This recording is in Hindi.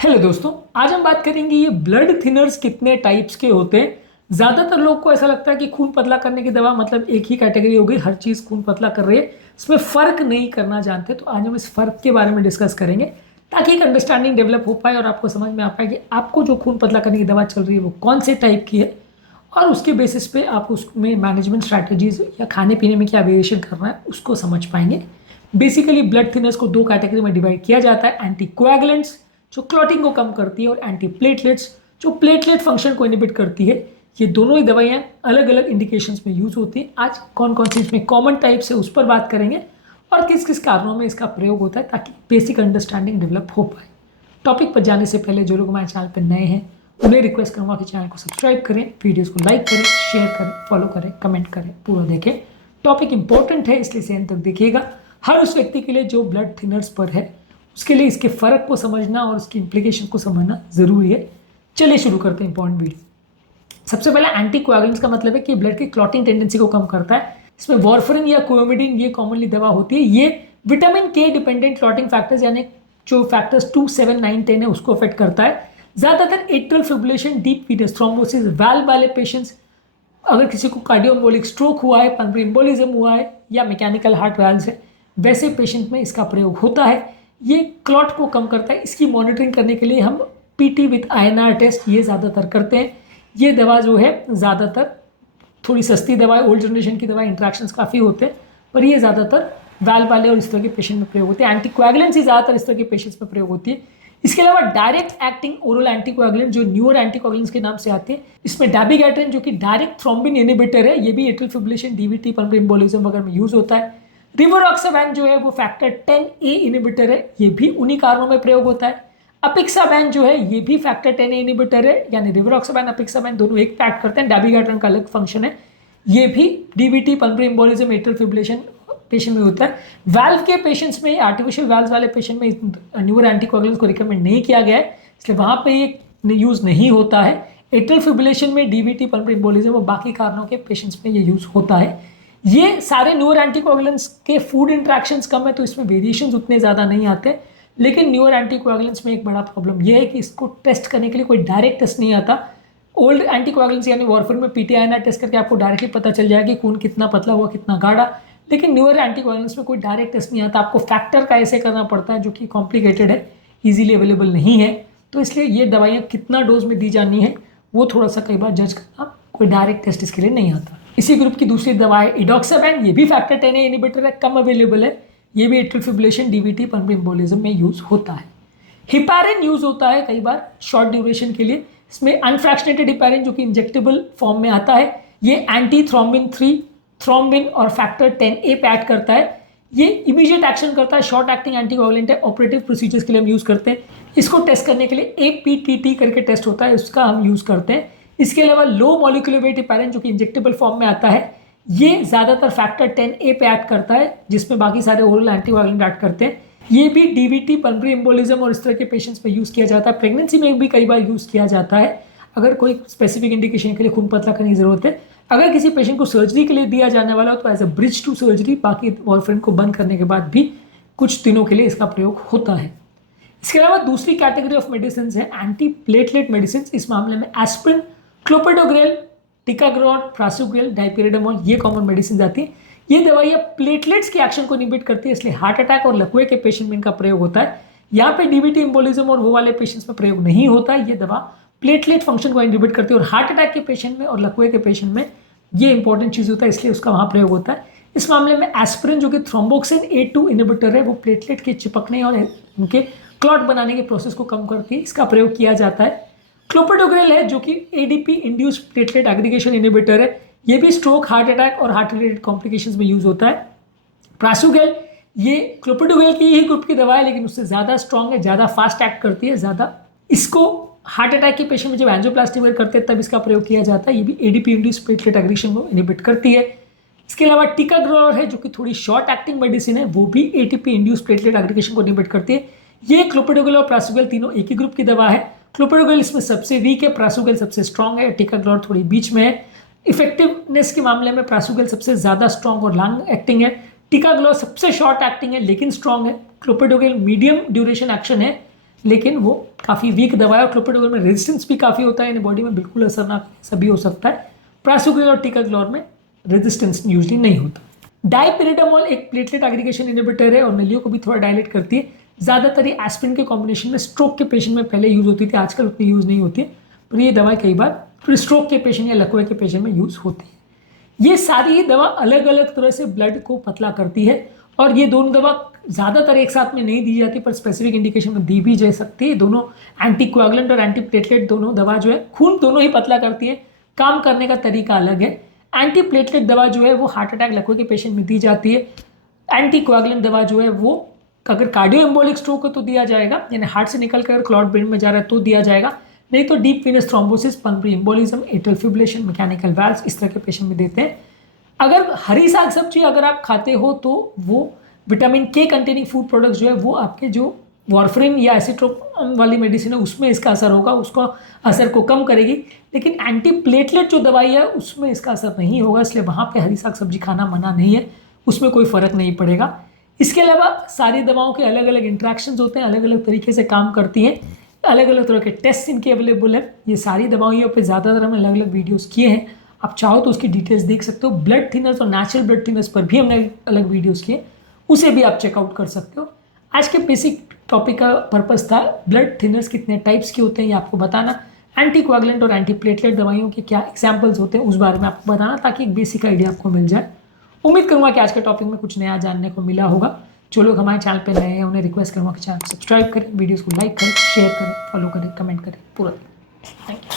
हेलो दोस्तों, आज हम बात करेंगे ये ब्लड थिनर्स कितने टाइप्स के होते हैं। ज़्यादातर लोग को ऐसा लगता है कि खून पतला करने की दवा मतलब एक ही कैटेगरी हो गई, हर चीज़ खून पतला कर रही है, इसमें फ़र्क नहीं करना जानते। तो आज हम इस फ़र्क के बारे में डिस्कस करेंगे ताकि एक अंडरस्टैंडिंग डेवलप हो पाए और आपको समझ में आ पाए कि आपको जो खून पतला करने की दवा चल रही है वो कौन से टाइप की है और उसके बेसिस पे आप उसमें मैनेजमेंट स्ट्रैटेजीज या खाने पीने में क्या वेरिएशन करना है उसको समझ पाएंगे। बेसिकली ब्लड थिनर्स को दो कैटेगरी में डिवाइड किया जाता है, एंटीकोएगुलेंट्स जो क्लॉटिंग को कम करती है और एंटीप्लेटलेट्स जो प्लेटलेट फंक्शन को इनिबिट करती है। ये दोनों ही दवाइयाँ अलग अलग इंडिकेशंस में यूज होती हैं। आज कौन कौन सी इसमें कॉमन टाइप है उस पर बात करेंगे और किस किस कारणों में इसका प्रयोग होता है ताकि बेसिक अंडरस्टैंडिंग डेवलप हो पाए। टॉपिक पर जाने से पहले जो लोग हमारे चैनल पर नए हैं उन्हें रिक्वेस्ट करूँगा कि चैनल को सब्सक्राइब करें, वीडियोस को लाइक करें, शेयर करें, फॉलो करें, कमेंट करें, पूरा देखें। टॉपिक इंपॉर्टेंट है इसलिए इसे अंत तक देखिएगा। हर उस व्यक्ति के लिए जो ब्लड थिनर्स पर है उसके लिए इसके फ़र्क को समझना और उसकी इम्प्लीकेशन को समझना ज़रूरी है। चलिए शुरू करते हैं इंपॉर्टेंट वीडियो। सबसे पहले एंटीकोएगुलेंट्स का मतलब है कि ब्लड की क्लॉटिंग टेंडेंसी को कम करता है। इसमें वॉरफरिन या कोयोमिडिन ये कॉमनली दवा होती है। ये विटामिन के डिपेंडेंट क्लॉटिंग फैक्टर्स यानी जो फैक्टर्स 2, 7, 9, 10 है उसको अफेक्ट करता है। ज़्यादातर atrial fibrillation, deep Venus thrombosis, valve वाले पेशेंट्स, अगर किसी को कार्डियोएम्बोलिक स्ट्रोक हुआ है, पल्मोनरी एम्बोलिज्म हुआ है या मैकेनिकल हार्ट वाल्व है, वैसे पेशेंट में इसका प्रयोग होता है। ये क्लॉट को कम करता है। इसकी मॉनिटरिंग करने के लिए हम पीटी विथ आईएनआर टेस्ट ये ज़्यादातर करते हैं। ये दवा जो है ज़्यादातर थोड़ी सस्ती दवा है, ओल्ड जनरेशन की दवा, इंट्रैक्शंस काफ़ी होते हैं, पर ये ज़्यादातर वाल्व वाले और इस तरह के पेशेंट में प्रयोग होते हैं। एंटीकोएगुलेंट्स ही ज़्यादातर इस तरह के पेशेंट्स में प्रयोग होती है। इसके अलावा डायरेक्ट एक्टिंग ओरल एंटीकोएगुलेंट जो न्यूअर एंटीकोएगुलेंट्स के नाम से आते हैं, इसमें डैबिगैट्रिन जो कि डायरेक्ट थ्रोम्बिन इनिबिटर है, ये भी atrial fibrillation, DVT, pulmonary embolism वगैरह में यूज होता है। रिवोरोक्साबैन जो है वो फैक्टर 10A इनिबिटर है, ये भी उन्हीं कारणों में प्रयोग होता है। अपिक्साबैन जो है ये भी फैक्टर 10A इनिबिटर है, यानी रिवोरोक्साबैन अपिक्साबैन दोनों एक पे एक्ट करते हैं। डैबिगैट्रिन का अलग फंक्शन है। ये भी DVT, pulmonary embolism, atrial fibrillation patient में होता है। वाल्व के पेशेंट्स में, आर्टिफिशियल वाल्व वाले पेशेंट में न्यूअर एंटीकोएगुलेंट्स को रिकमेंड नहीं किया गया है, इसलिए वहाँ पे ये यूज़ नहीं होता है। एट्रियल फिब्रिलेशन में, डीवीटी, पल्मोनरी एम्बोलिज्म और बाकी कारणों के पेशेंट्स में ये यूज़ होता है। ये सारे न्यूअर एंटीकोएगुलेंट्स के फूड इंट्रैक्शंस कम है तो इसमें वेरिएशंस उतने ज़्यादा नहीं आते। लेकिन न्यूअर एंटीकोएगुलेंट्स में एक बड़ा प्रॉब्लम यह है कि इसको टेस्ट करने के लिए कोई डायरेक्ट टेस्ट नहीं आता। ओल्ड एंटीकोएगुलेंट्स यानी वॉरफरिन में पीटीआईएनआर टेस्ट करके आपको डायरेक्टली पता चल जाएगा कि खून कितना पतला हुआ, कितना गाढ़ा। लेकिन न्यूअर एंटीकोएगुलेंट्स में कोई डायरेक्ट टेस्ट नहीं आता, आपको फैक्टर का ऐसे करना पड़ता है जो कि कॉम्प्लिकेटेड है, ईजिली अवेलेबल नहीं है। तो इसलिए ये दवाइयाँ कितना डोज में दी जानी है वो थोड़ा सा कई बार जज करना, कोई डायरेक्ट टेस्ट इसके लिए नहीं आता। इसी ग्रुप की दूसरी दवा है इडॉक्साबैन, ये भी फैक्टर 10A इनिबिटर है, कम अवेलेबल है। ये भी atrial fibrillation, DVT, pulmonary embolism में यूज होता है। हिपैरिन यूज होता है कई बार शॉर्ट ड्यूरेशन के लिए। इसमें अनफ्रैक्शनेटेड हिपैरिन जो कि इंजेक्टेबल फॉर्म में आता है, ये एंटी थ्रोम्बिन 3, थ्रोम्बिन और फैक्टर 10A पे एक्ट करता है। ये इमीडिएट एक्शन करता है, शॉर्ट एक्टिंग एंटीकोएगुलेंट है, ऑपरेटिव प्रोसीजर्स के लिए हम यूज़ करते हैं। इसको टेस्ट करने के लिए APTT करके टेस्ट होता है, उसका हम यूज़ करते हैं। इसके अलावा लो मॉलिक्यूलर वेट हिपैरिन जो कि इंजेक्टेबल फॉर्म में आता है, ये ज़्यादातर फैक्टर 10A पे एक्ट करता है, जिसमें बाकी सारे ओरल एंटीकोएगुलेंट एक्ट करते हैं। ये भी डीवीटी, पल्मोनरी एम्बोलिज्म और इस तरह के पेशेंट्स में यूज़ किया जाता है। प्रेगनेंसी में भी कई बार यूज़ किया जाता है अगर कोई स्पेसिफिक इंडिकेशन के लिए खून पतला करने की जरूरत है। अगर किसी पेशेंट को सर्जरी के लिए दिया जाने वाला हो तो as a bridge to surgery, बाकी वॉरफरिन को बंद करने के बाद भी कुछ दिनों के लिए इसका प्रयोग होता है। इसके अलावा दूसरी कैटेगरी ऑफ मेडिसिन है एंटी प्लेटलेट मेडिसिन। इस मामले में एस्पिरिन, क्लोपिडोग्रेल, टिकाग्रोल, प्रासुग्रेल, डाइपिरिडामोल ये कॉमन मेडिसिन आती है। ये दवाइयाँ प्लेटलेट्स के एक्शन को इनिबिट करती है, इसलिए हार्ट अटैक और लकवे के पेशेंट में इनका प्रयोग होता है। यहाँ पे डीवीटी, एम्बोलिज्म और वो वाले पेशेंट्स में प्रयोग नहीं होता है। ये दवा प्लेटलेट फंक्शन को इनिबिट करती है और हार्ट अटैक के पेशेंट में और लकवे के पेशेंट में ये इंपॉर्टेंट चीज़ होता है, इसलिए उसका वहाँ प्रयोग होता है। इस मामले में एस्पिरिन जो कि थ्रोम्बोक्सिन A2 इनिबिटर है, वो प्लेटलेट के चिपकने और उनके क्लॉट बनाने के प्रोसेस को कम करती है, इसका प्रयोग किया जाता है। क्लोपिडोग्रेल है जो कि ADP induce platelet aggregation inhibitor है, ये भी स्ट्रोक, हार्ट अटैक और हार्ट रिलेटेड कॉम्प्लिकेशंस में यूज होता है। प्रासुगेल ये क्लोपिडोग्रेल की ही ग्रुप की दवा है लेकिन उससे ज़्यादा स्ट्रॉन्ग है, ज़्यादा फास्ट एक्ट करती है, ज़्यादा। इसको हार्ट अटैक के पेशेंट में जब एंजियोप्लास्टी वगैरह करते हैं तब इसका प्रयोग किया जाता है। ये भी ADP इंड्यूस प्लेटलेट एग्रीगेशन को इनिबिट करती है। इसके अलावा टिकाग्रोल है जो कि थोड़ी शॉर्ट एक्टिंग मेडिसिन है, वो भी ATP इंड्यूस प्लेटलेट एग्रीगेशन को इनिबिट करती है। ये क्लोपिडोग्रेल और प्रासुगेल तीनों एक ही ग्रुप की दवा है। क्लोपिडोग्रेल इसमें सबसे वीक है, प्रासुगेल सबसे स्ट्रॉन्ग है, टिकाग्रोल थोड़ी बीच में है। इफेक्टिवनेस के मामले में प्रासुगेल सबसे ज़्यादा स्ट्रॉन्ग और लॉन्ग एक्टिंग है। टिकाग्लोर सबसे शॉर्ट एक्टिंग है लेकिन स्ट्रॉन्ग है। क्लोपिडोग्रेल मीडियम ड्यूरेशन एक्शन है लेकिन वो काफ़ी वीक दवा है और क्लोपिडोग्राल में रेजिस्टेंस भी काफ़ी होता है, यानी बॉडी में बिल्कुल असर ना सभी हो सकता है। प्रासुग्रिल और टिकाग्लोर में रेजिस्टेंस यूजली नहीं होता। डाइपिरिटामोल एक प्लेटलेट एग्रीगेशन इनहिबिटर है और नलियों को भी थोड़ा डायलेट करती है। ज़्यादातर ये एस्पिरिन के कॉम्बिनेशन में स्ट्रोक के पेशेंट में पहले यूज़ होती थी, आजकल उतनी यूज़ नहीं होती है, पर ये दवा कई बार स्ट्रोक के पेशेंट या लकवे के पेशेंट में यूज़ होती है। ये सारी ही दवा अलग अलग तरह से ब्लड को पतला करती है और ये दोनों दवा ज़्यादातर एक साथ में नहीं दी जाती, पर स्पेसिफिक इंडिकेशन में दी भी जा सकती है। दोनों एंटीकोएगुलेंट और एंटीप्लेटलेट दोनों दवा जो है खून दोनों ही पतला करती है, काम करने का तरीका अलग है। एंटीप्लेटलेट दवा जो है वो हार्ट अटैक लकवे के पेशेंट में दी जाती है। एंटीकोएगुलेंट दवा जो है वो अगर कार्डियो एम्बोलिक स्ट्रोक है तो दिया जाएगा, यानी हार्ट से निकल कर क्लॉट ब्रेन में जा रहा है तो दिया जाएगा, नहीं तो deep venous thrombosis, pulmonary embolism, atrial fibrillation, mechanical valves इस तरह के पेशेंट में देते हैं। अगर हरी साग सब्जी अगर आप खाते हो तो वो विटामिन के कंटेनिंग फूड प्रोडक्ट्स जो है वो आपके जो वारफरिन या एसिट्रोपिन वाली मेडिसिन है उसमें इसका असर होगा, उसको असर को कम करेगी, लेकिन एंटीप्लेटलेट जो दवाई है उसमें इसका असर नहीं होगा, इसलिए वहाँ पे हरी साग सब्जी खाना मना नहीं है, उसमें कोई फ़र्क नहीं पड़ेगा। इसके अलावा सारी दवाओं के अलग अलग इंट्रैक्शंस होते हैं, अलग अलग तरीके से काम करती हैं, अलग अलग तरह के टेस्ट इनके अवेलेबल है। ये सारी दवाइयों पे ज़्यादातर हमने अलग अलग वीडियोस किए हैं, आप चाहो तो उसकी डिटेल्स देख सकते हो। ब्लड थिनर्स और नेचुरल ब्लड थिनर्स पर भी हमने अलग वीडियोस किए, उसे भी आप चेकआउट कर सकते हो। आज के बेसिक टॉपिक का पर्पस था ब्लड थिनर्स कितने टाइप्स के होते हैं ये आपको बताना, एंटीकोएगुलेंट और एंटीप्लेटलेट दवाइयों के क्या एग्जाम्पल्स होते हैं उस बारे में आपको बताना, ताकि एक बेसिक आइडिया आपको मिल जाए। उम्मीद करूँगा कि आज के टॉपिक में कुछ नया जानने को मिला होगा। जो लोग हमारे चैनल पर नए हैं उन्हें रिक्वेस्ट करूँगा कि चैनल सब्सक्राइब करें, वीडियोज़ को लाइक करें, शेयर करें, फॉलो करें, कमेंट करें, पूरा। Thank you.